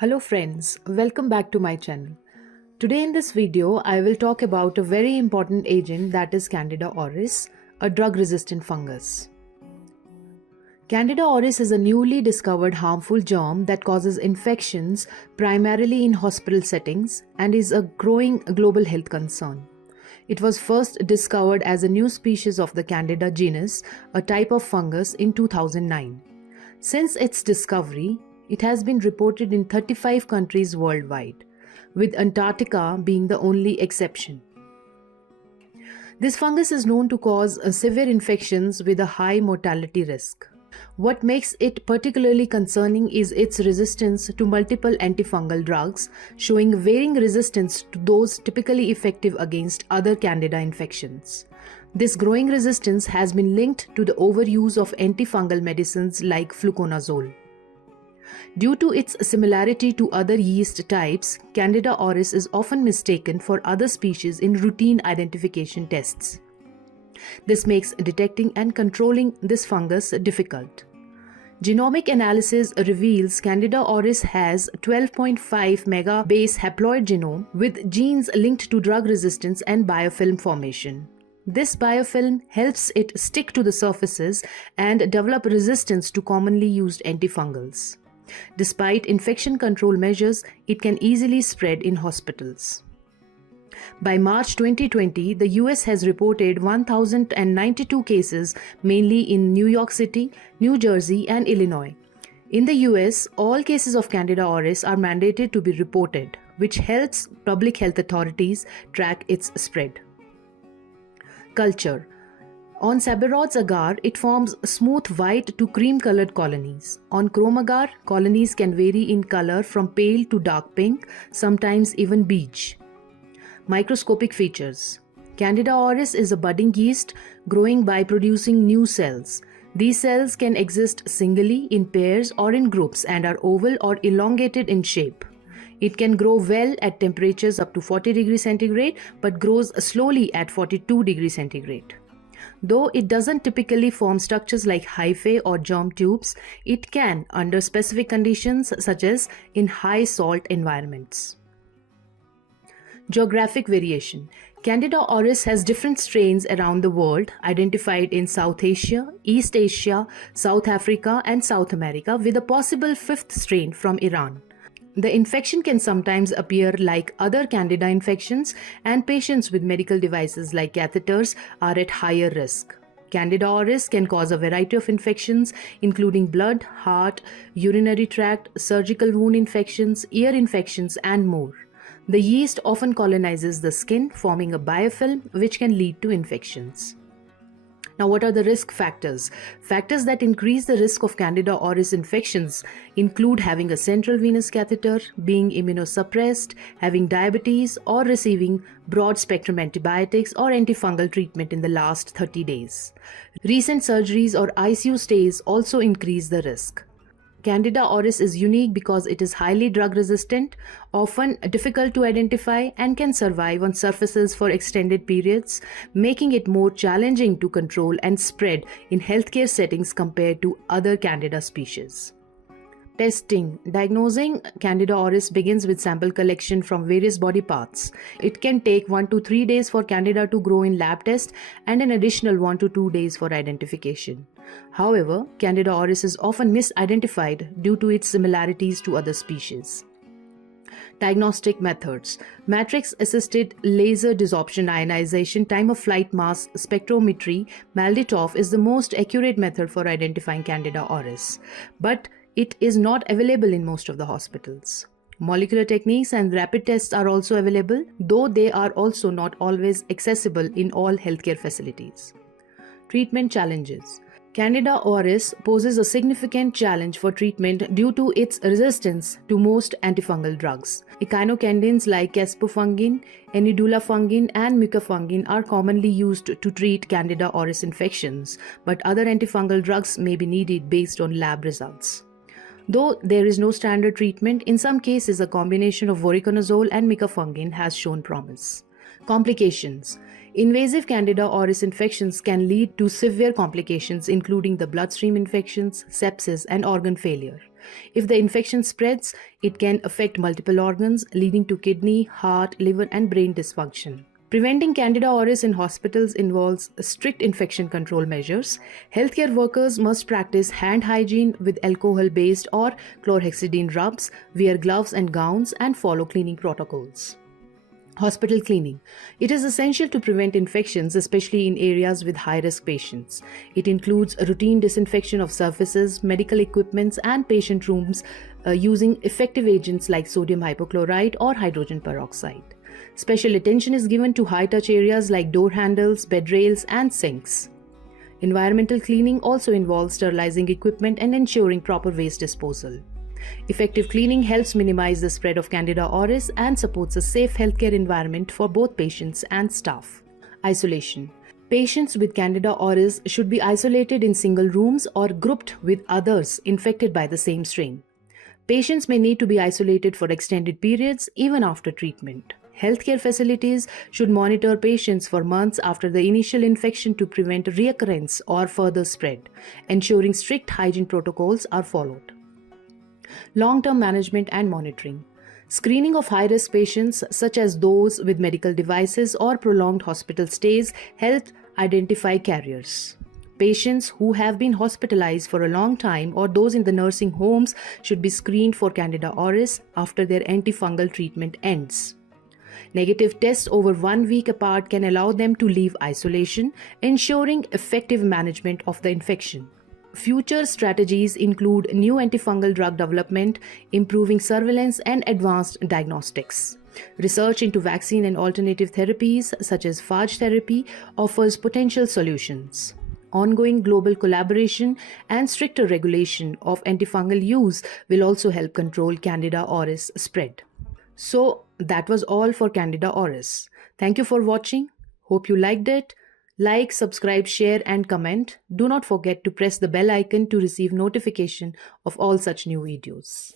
Hello friends, welcome back to my channel. Today in this video, I will talk about a very important agent that is Candida auris, a drug-resistant fungus. Candida auris is a newly discovered harmful germ that causes infections primarily in hospital settings and is a growing global health concern. It was first discovered as a new species of the Candida genus, a type of fungus, in 2009. Since its discovery, it has been reported in 35 countries worldwide, with Antarctica being the only exception. This fungus is known to cause severe infections with a high mortality risk. What makes it particularly concerning is its resistance to multiple antifungal drugs, showing varying resistance to those typically effective against other Candida infections. This growing resistance has been linked to the overuse of antifungal medicines like fluconazole. Due to its similarity to other yeast types, Candida auris is often mistaken for other species in routine identification tests. This makes detecting and controlling this fungus difficult. Genomic analysis reveals Candida auris has 12.5 megabase haploid genome with genes linked to drug resistance and biofilm formation. This biofilm helps it stick to the surfaces and develop resistance to commonly used antifungals. Despite infection control measures, it can easily spread in hospitals. By March 2020, the US has reported 1,092 cases, mainly in New York City, New Jersey, and Illinois. In the US, all cases of Candida auris are mandated to be reported, which helps public health authorities track its spread. Culture. On Sabarod's agar, it forms smooth white to cream-colored colonies. On chrome agar, colonies can vary in color from pale to dark pink, sometimes even beige. Microscopic features. Candida auris is a budding yeast growing by producing new cells. These cells can exist singly, in pairs, or in groups and are oval or elongated in shape. It can grow well at temperatures up to 40 degrees centigrade but grows slowly at 42 degrees centigrade. Though it doesn't typically form structures like hyphae or germ tubes, it can under specific conditions such as in high salt environments. Geographic variation. Candida auris has different strains around the world, identified in South Asia, East Asia, South Africa, and South America, with a possible fifth strain from Iran. The infection can sometimes appear like other Candida infections, and patients with medical devices like catheters are at higher risk. Candida auris can cause a variety of infections, including blood, heart, urinary tract, surgical wound infections, ear infections, and more. The yeast often colonizes the skin, forming a biofilm which can lead to infections. Now, what are the risk factors? Factors that increase the risk of Candida auris infections include having a central venous catheter, being immunosuppressed, having diabetes, or receiving broad-spectrum antibiotics or antifungal treatment in the last 30 days. Recent surgeries or ICU stays also increase the risk. Candida auris is unique because it is highly drug-resistant, often difficult to identify, and can survive on surfaces for extended periods, making it more challenging to control and spread in healthcare settings compared to other Candida species. Testing. Diagnosing Candida auris begins with sample collection from various body parts. It can take 1 to 3 days for Candida to grow in lab test and an additional 1 to 2 days for identification. However, Candida auris is often misidentified due to its similarities to other species. Diagnostic methods. Matrix-assisted laser desorption ionization time-of-flight mass spectrometry (MALDI-TOF) is the most accurate method for identifying Candida auris, but it is not available in most of the hospitals. Molecular techniques and rapid tests are also available, though they are also not always accessible in all healthcare facilities. Treatment challenges. Candida auris poses a significant challenge for treatment due to its resistance to most antifungal drugs. Echinocandins like caspofungin, enidulafungin, and micafungin are commonly used to treat Candida auris infections, but other antifungal drugs may be needed based on lab results. Though there is no standard treatment, in some cases a combination of voriconazole and micafungin has shown promise. Complications. Invasive Candida auris infections can lead to severe complications including the bloodstream infections, sepsis, and organ failure. If the infection spreads, it can affect multiple organs, leading to kidney, heart, liver, and brain dysfunction. Preventing Candida auris in hospitals involves strict infection control measures. Healthcare workers must practice hand hygiene with alcohol-based or chlorhexidine rubs, wear gloves and gowns, and follow cleaning protocols. Hospital cleaning. It is essential to prevent infections, especially in areas with high-risk patients. It includes routine disinfection of surfaces, medical equipments, and patient rooms using effective agents like sodium hypochlorite or hydrogen peroxide. Special attention is given to high-touch areas like door handles, bed rails, and sinks. Environmental cleaning also involves sterilizing equipment and ensuring proper waste disposal. Effective cleaning helps minimize the spread of Candida auris and supports a safe healthcare environment for both patients and staff. Isolation. Patients with Candida auris should be isolated in single rooms or grouped with others infected by the same strain. Patients may need to be isolated for extended periods even after treatment. Healthcare facilities should monitor patients for months after the initial infection to prevent reoccurrence or further spread, ensuring strict hygiene protocols are followed. Long-term management and monitoring. Screening of high-risk patients, such as those with medical devices or prolonged hospital stays, help identify carriers. Patients who have been hospitalized for a long time or those in the nursing homes should be screened for Candida auris after their antifungal treatment ends. Negative tests over 1 week apart can allow them to leave isolation, ensuring effective management of the infection. Future strategies include new antifungal drug development, improving surveillance, and advanced diagnostics. Research into vaccine and alternative therapies, such as phage therapy, offers potential solutions. Ongoing global collaboration and stricter regulation of antifungal use will also help control Candida auris spread. So that was all for Candida auris. Thank you for watching. Hope you liked it. Like, subscribe, share, and comment. Do not forget to press the bell icon to receive notification of all such new videos.